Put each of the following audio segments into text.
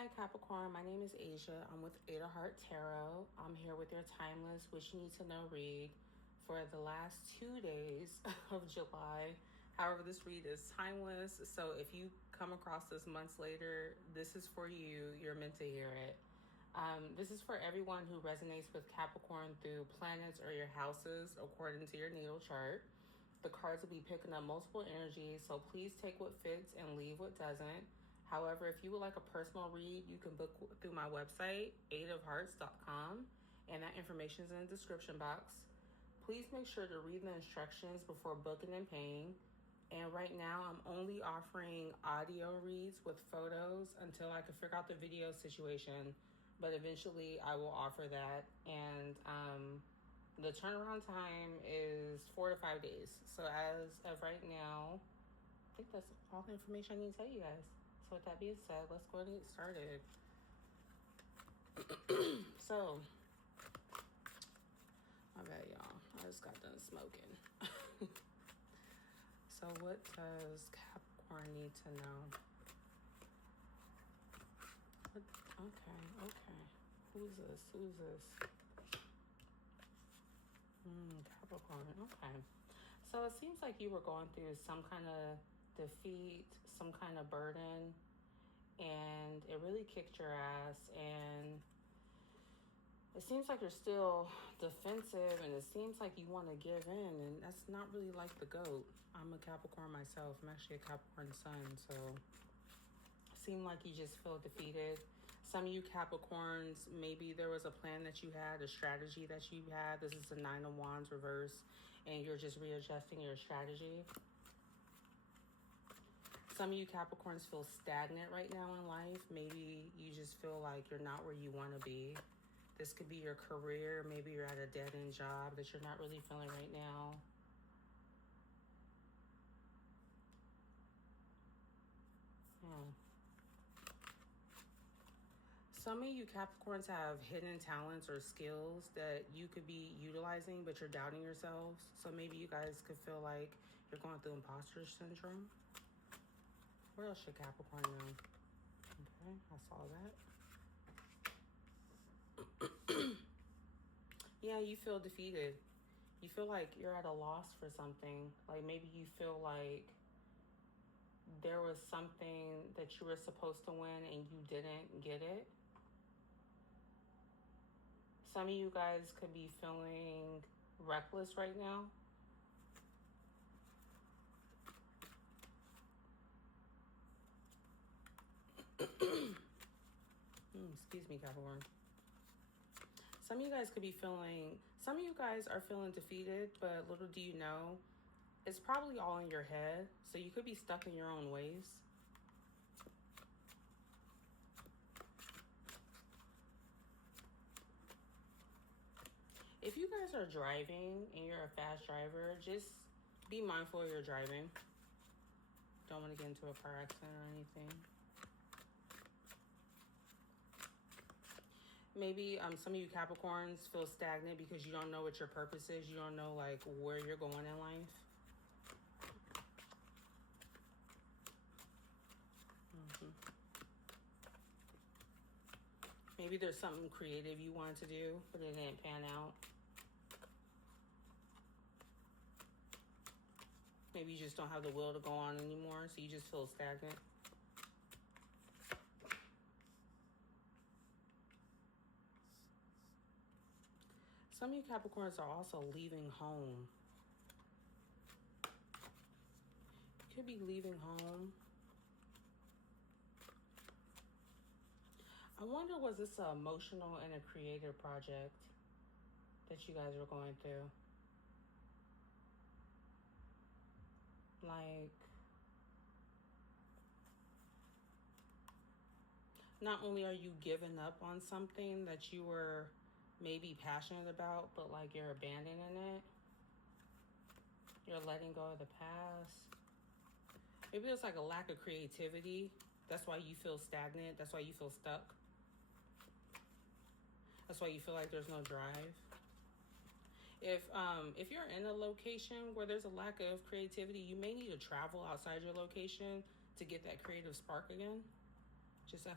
Hi Capricorn, my name is Asia. I'm with Ada Heart Tarot. I'm here with your timeless What You Need to Know read for the last 2 days of July. However, this read is timeless, so if you come across this months later, this is for you. You're meant to hear it. This is for everyone who resonates with Capricorn through planets or your houses according to your natal chart. The cards will be picking up multiple energies, so please take what fits and leave what doesn't. However, if you would like a personal read, you can book through my website, eightofhearts.com, and that information is in the description box. Please make sure to read the instructions before booking and paying. And right now, I'm only offering audio reads with photos until I can figure out the video situation. But eventually, I will offer that. And the turnaround time is 4 to 5 days. So as of right now, I think that's all the information I need to tell you guys. So with that being said, let's go ahead and get started. So, my bad, y'all. I just got done smoking. So what does Capricorn need to know? Okay. Who's this? Capricorn, okay. So it seems like you were going through some kind of defeat, some kind of burden, and it really kicked your ass, and it seems like you're still defensive, and it seems like you want to give in, and that's not really like the GOAT. I'm a Capricorn myself. I'm actually a Capricorn sun, so it seemed like you just feel defeated. Some of you Capricorns, maybe there was a plan that you had, a strategy that you had. This is the Nine of Wands reverse, and you're just readjusting your strategy. Some of you Capricorns feel stagnant right now in life. Maybe you just feel like you're not where you want to be. This could be your career. Maybe you're at a dead-end job that you're not really feeling right now. Some of you Capricorns have hidden talents or skills that you could be utilizing, but you're doubting yourselves. So maybe you guys could feel like you're going through imposter syndrome. What else should Capricorn know? Okay, I saw that. Yeah, you feel defeated. You feel like you're at a loss for something. Like maybe you feel like there was something that you were supposed to win and you didn't get it. Some of you guys could be feeling reckless right now. Excuse me, Capricorn. Some of you guys are feeling defeated, but little do you know, it's probably all in your head. So you could be stuck in your own ways. If you guys are driving and you're a fast driver, just be mindful of your driving. Don't want to get into a car accident or anything. Maybe some of you Capricorns feel stagnant because you don't know what your purpose is. You don't know like where you're going in life. Maybe there's something creative you wanted to do, but it didn't pan out. Maybe you just don't have the will to go on anymore, so you just feel stagnant. Some of you Capricorns are also leaving home. You could be leaving home. I wonder, was this an emotional and a creative project that you guys were going through? Like, not only are you giving up on something that you were maybe passionate about, but like you're abandoning it. You're letting go of the past. Maybe there's like a lack of creativity. That's why you feel stagnant. That's why you feel stuck. That's why you feel like there's no drive. If you're in a location where there's a lack of creativity, you may need to travel outside your location to get that creative spark again. Just FYI.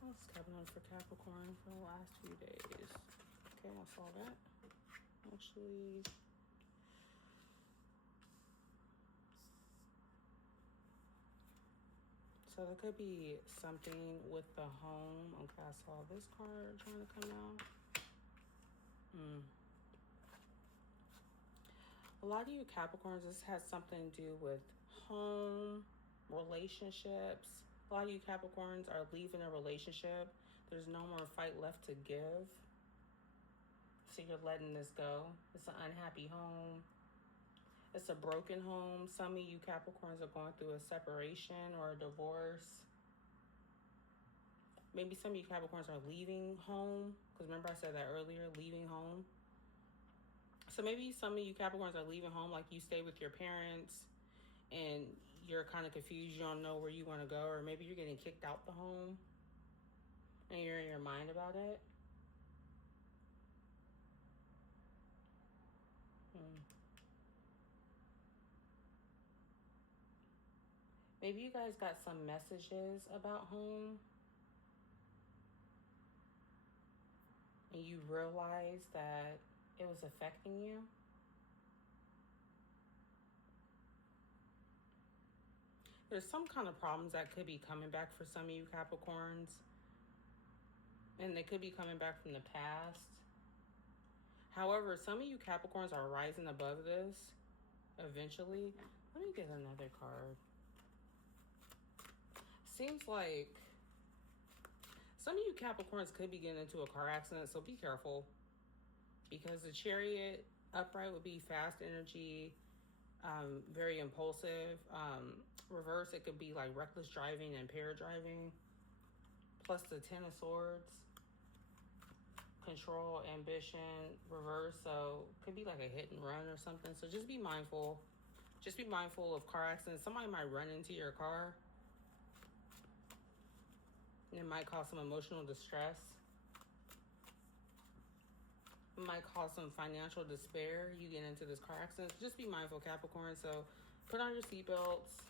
What's happening for Capricorn for the last few days? Okay, I saw that. Actually, so there could be something with the home. Okay, I saw this card trying to come out. A lot of you Capricorns, this has something to do with home, relationships. A lot of you Capricorns are leaving a relationship. There's no more fight left to give. So you're letting this go. It's an unhappy home. It's a broken home. Some of you Capricorns are going through a separation or a divorce. Maybe some of you Capricorns are leaving home. Because remember I said that earlier, leaving home. So maybe some of you Capricorns are leaving home, like you stay with your parents and you're kind of confused. You don't know where you want to go. Or maybe you're getting kicked out the home and you're in your mind about it. Maybe you guys got some messages about home and you realize that it was affecting you. There's some kind of problems that could be coming back for some of you Capricorns. And they could be coming back from the past. However, some of you Capricorns are rising above this eventually. Let me get another card. Seems like some of you Capricorns could be getting into a car accident, so be careful. Because the Chariot upright would be fast energy, very impulsive. Reverse, it could be like reckless driving and impaired driving. Plus the Ten of Swords, control, ambition, reverse. So could be like a hit and run or something. So just be mindful. Just be mindful of car accidents. Somebody might run into your car. It might cause some emotional distress. It might cause some financial despair. You get into this car accident. Just be mindful, Capricorn. So put on your seatbelts.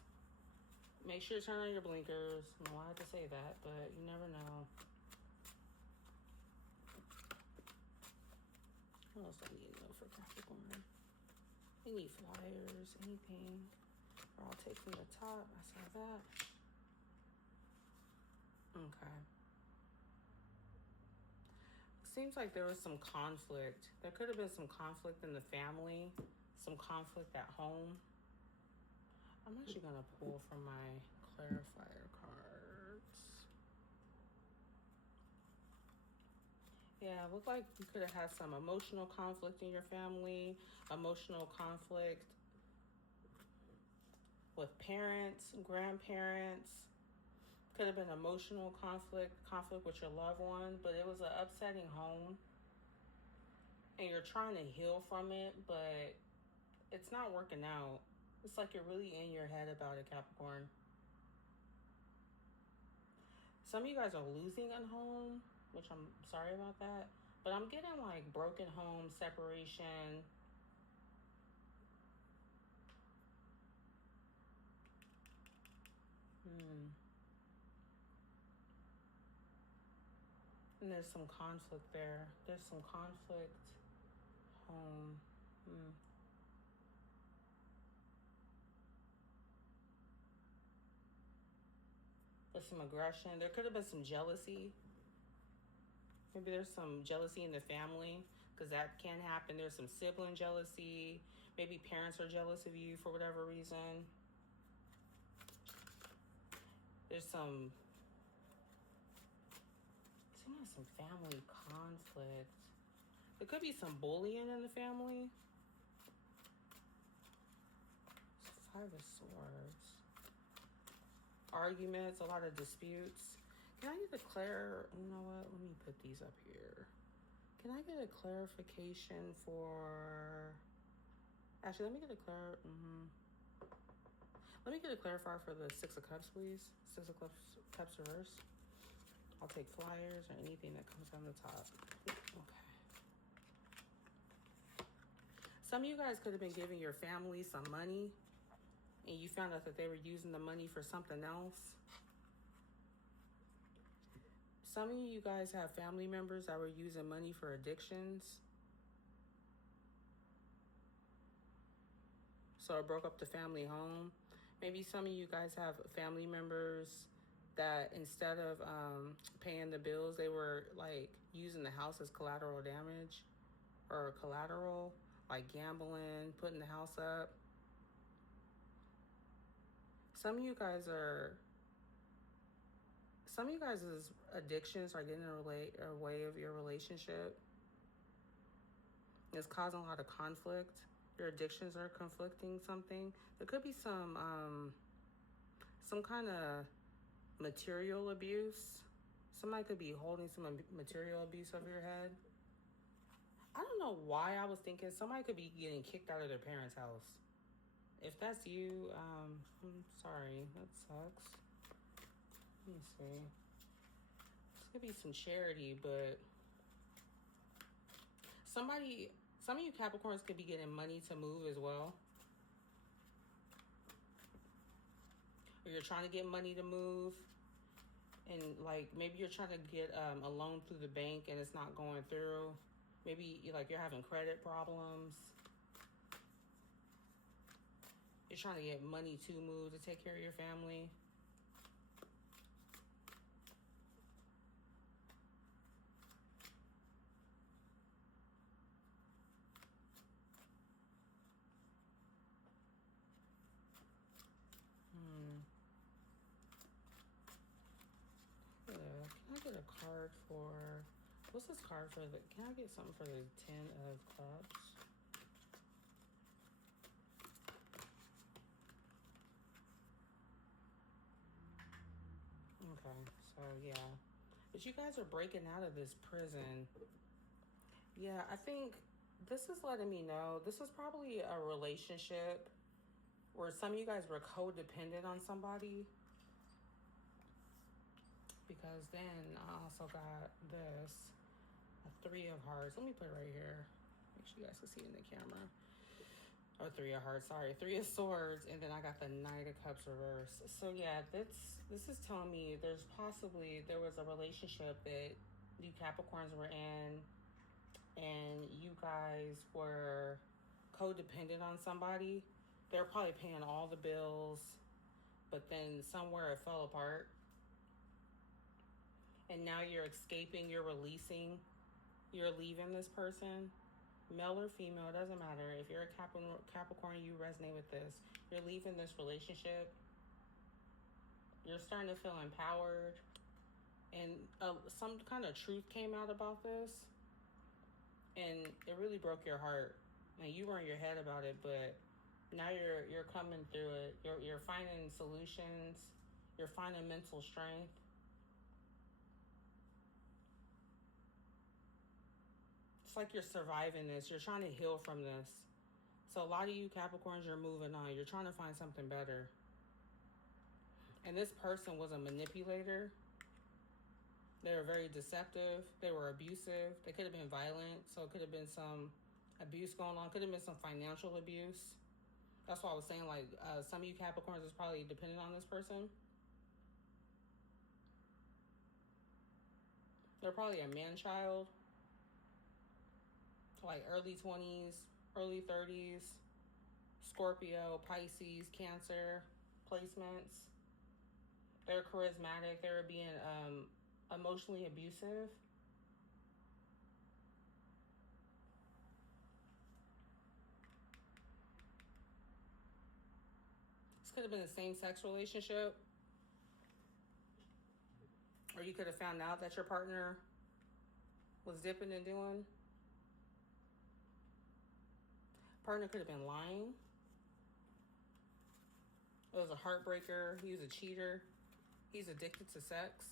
Make sure to turn on your blinkers. I don't know why I had to say that, but you never know. What else do I need to know for Capricorn? Any flyers, anything? Or I'll take from the top. I saw that. Okay. Seems like there was some conflict. There could have been some conflict in the family, some conflict at home. I'm actually going to pull from my clarifier cards. Yeah, it looked like you could have had some emotional conflict in your family, emotional conflict with parents, grandparents. Could have been emotional conflict with your loved one, but it was an upsetting home. And you're trying to heal from it, but it's not working out. It's like you're really in your head about it, Capricorn. Some of you guys are losing a home, which I'm sorry about that. But I'm getting like broken home, separation. And there's some conflict there. There's some conflict home. There's some aggression. There could have been some jealousy. Maybe there's some jealousy in the family, because that can happen. There's some sibling jealousy. Maybe parents are jealous of you for whatever reason. There's some family conflict. There could be some bullying in the family. Five of Swords. Arguments, a lot of disputes. Can I get you know what? Let me put these up here. Can I get a clarification for... Actually, let me get a clarifier for the Six of Cups, please. Six of Cups reverse. I'll take flyers or anything that comes on the top. Okay. Some of you guys could have been giving your family some money and you found out that they were using the money for something else. Some of you guys have family members that were using money for addictions. So it broke up the family home. Maybe some of you guys have family members that instead of paying the bills, they were like using the house as collateral damage or collateral, like gambling, putting the house up. Some of you guys' addictions are getting in a way of your relationship. It's causing a lot of conflict. Your addictions are conflicting something. There could be some kind of material abuse. Somebody could be holding some material abuse over your head. I don't know why I was thinking somebody could be getting kicked out of their parents' house. If that's you, I'm sorry. That sucks. Let me see. This could be some charity, but some of you Capricorns could be getting money to move as well. Or you're trying to get money to move. And like maybe you're trying to get a loan through the bank and it's not going through. Maybe you're having credit problems. You're trying to get money to move to take care of your family. Yeah, can I get a card for... What's this card for? Can I get something for the 10 of Clubs? Okay, so yeah. But you guys are breaking out of this prison. Yeah, I think this is letting me know this is probably a relationship where some of you guys were codependent on somebody. Because then I also got this, a 3 of Hearts. Let me put it right here. Make sure you guys can see it in the camera. Or 3 of Hearts, sorry. 3 of Swords, and then I got the Knight of Cups reverse. So yeah, this is telling me there was a relationship that you Capricorns were in, and you guys were codependent on somebody. They're probably paying all the bills, but then somewhere it fell apart. And now you're escaping, you're releasing, you're leaving this person. Male or female, it doesn't matter. If you're a Capricorn, you resonate with this. You're leaving this relationship. You're starting to feel empowered. And some kind of truth came out about this. And it really broke your heart. And you were in your head about it, but now you're coming through it. You're finding solutions. You're finding mental strength. It's like you're surviving this. You're trying to heal from this. So a lot of you Capricorns, you're moving on. You're trying to find something better. And this person was a manipulator. They were very deceptive. They were abusive. They could have been violent. So it could have been some abuse going on. Could have been some financial abuse. That's why I was saying, like, some of you Capricorns is probably dependent on this person. They're probably a man-child. Like early 20s, early 30s, Scorpio, Pisces, Cancer placements. They're charismatic. They're being emotionally abusive. This could have been a same-sex relationship. Or you could have found out that your partner was dipping and doing. Partner could have been lying. It was a heartbreaker. He was a cheater. He's addicted to sex.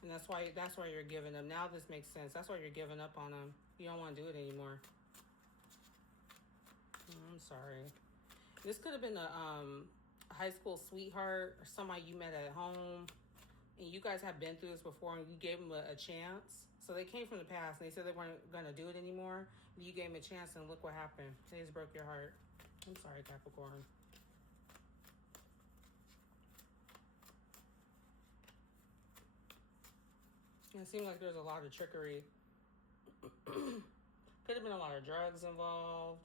And that's why you're giving up. Now this makes sense. That's why you're giving up on him. You don't want to do it anymore. I'm sorry. This could have been a high school sweetheart or somebody you met at home. And you guys have been through this before and you gave him a chance. So they came from the past and they said they weren't going to do it anymore. You gave them a chance and look what happened. They just broke your heart. I'm sorry, Capricorn. It seemed like there's a lot of trickery. Could have been a lot of drugs involved.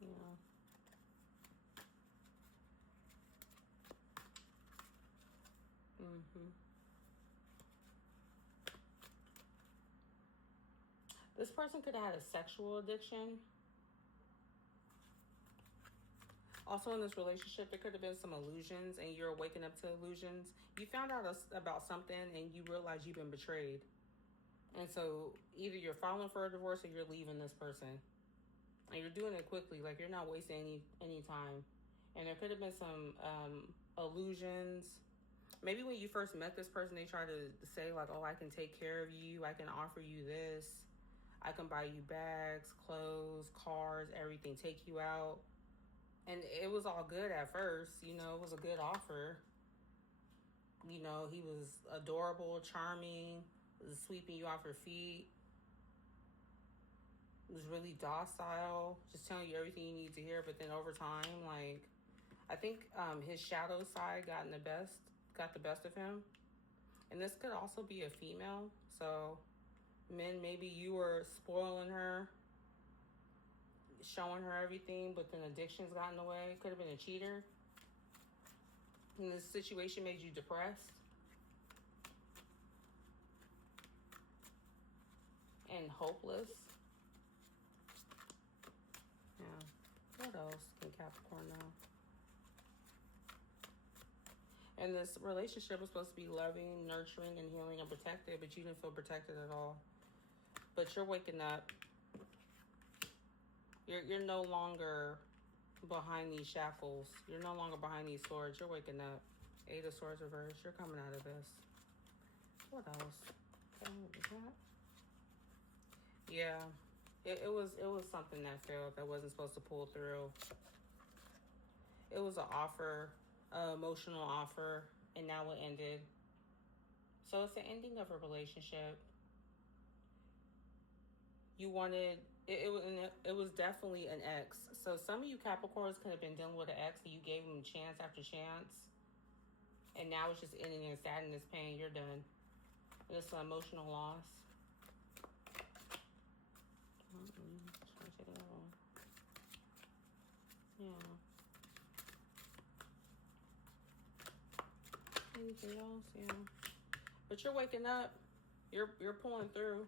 Yeah. This person could have had a sexual addiction. Also in this relationship, there could have been some illusions and you're waking up to illusions. You found out about something and you realize you've been betrayed. And so either you're filing for a divorce or you're leaving this person. And you're doing it quickly, like you're not wasting any time. And there could have been some illusions. Maybe when you first met this person, they tried to say like, oh, I can take care of you. I can offer you this. I can buy you bags, clothes, cars, everything, take you out. And it was all good at first. You know, it was a good offer. You know, he was adorable, charming, was sweeping you off your feet. Was really docile, just telling you everything you need to hear. But then over time, like, I think his shadow side got the best of him. And this could also be a female. So men, maybe you were spoiling her, showing her everything, but then addictions got in the way. Could have been a cheater. And this situation made you depressed and hopeless. Yeah. What else can Capricorn know? And this relationship was supposed to be loving, nurturing, and healing and protected, but you didn't feel protected at all. But you're waking up. You're no longer behind these shackles. You're no longer behind these swords. You're waking up. 8 of Swords reversed. You're coming out of this. What else? Okay, what was that? Yeah. It was something that failed, that wasn't supposed to pull through. It was an offer, an emotional offer, and now it ended. So it's the ending of a relationship. You wanted it was definitely an ex. So some of you Capricorns could have been dealing with an ex and you gave them chance after chance, and now it's just ending in sadness, pain. You're done. And it's an emotional loss. Yeah. Anything else? Yeah. But you're waking up. You're pulling through.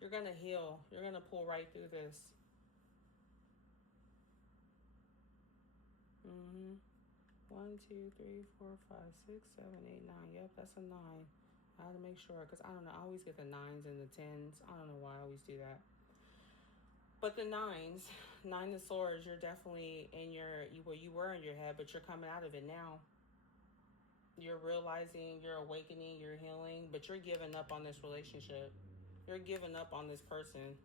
You're gonna heal. You're gonna pull right through this. 1, 2, 3, 4, 5, 6, 7, 8, 9. Yep, that's a 9. I had to make sure, because I don't know. I always get the 9s and the 10s. I don't know why I always do that. But the 9s, 9 of Swords, you're definitely in where you were in your head, but you're coming out of it now. You're realizing, you're awakening, you're healing, but you're giving up on this relationship. You're giving up on this person.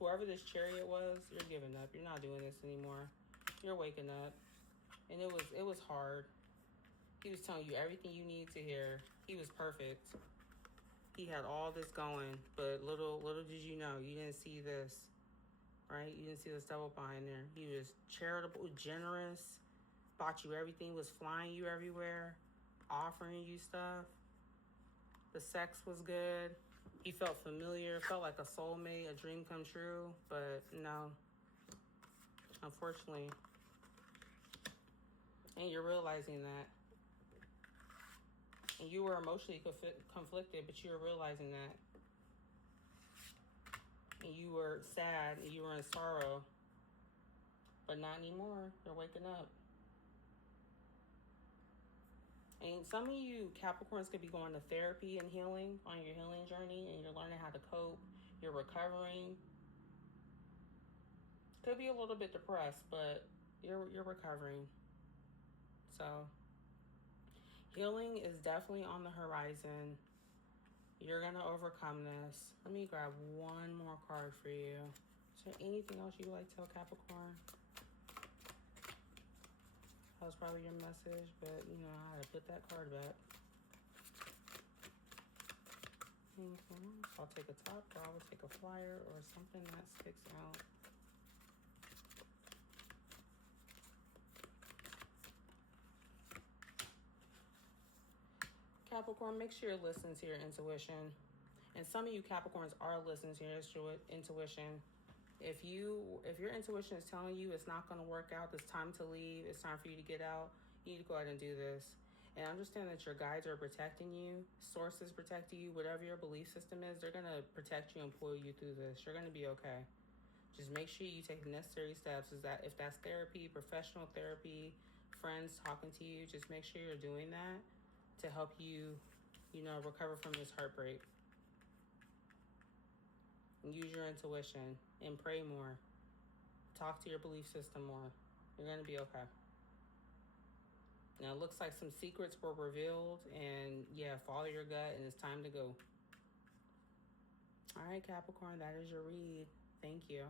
Whoever this Chariot was, you're giving up. You're not doing this anymore. You're waking up. And it was hard. He was telling you everything you need to hear. He was perfect. He had all this going, but little did you know, you didn't see this. Right? You didn't see the double behind there. He was charitable, generous, bought you everything, was flying you everywhere, offering you stuff. The sex was good. He felt familiar, felt like a soulmate, a dream come true, but no. Unfortunately. And you're realizing that. And you were emotionally conflicted, but you were realizing that. And you were sad, and you were in sorrow. But not anymore. You're waking up. And some of you Capricorns could be going to therapy and healing on your healing journey, and you're learning how to cope. You're recovering. Could be a little bit depressed, but you're recovering. So healing is definitely on the horizon. You're going to overcome this. Let me grab one more card for you. Is there anything else you'd like to tell Capricorn? That was probably your message, but you know, I had to put that card back. So I'll take a top, or I will take a flyer or something that sticks out. Capricorn, make sure you're listening to your intuition. And some of you Capricorns are listening to your intuition. If your intuition is telling you it's not going to work out, it's time to leave, it's time for you to get out, you need to go ahead and do this. And understand that your guides are protecting you, sources protecting you, whatever your belief system is, they're going to protect you and pull you through this. You're going to be okay. Just make sure you take the necessary steps. Is that if that's therapy, professional therapy, friends talking to you, just make sure you're doing that to help you, recover from this heartbreak. And use your intuition and pray more. Talk to your belief system more. You're going to be okay. Now, it looks like some secrets were revealed, and yeah, follow your gut, and it's time to go. All right, Capricorn, that is your read. Thank you.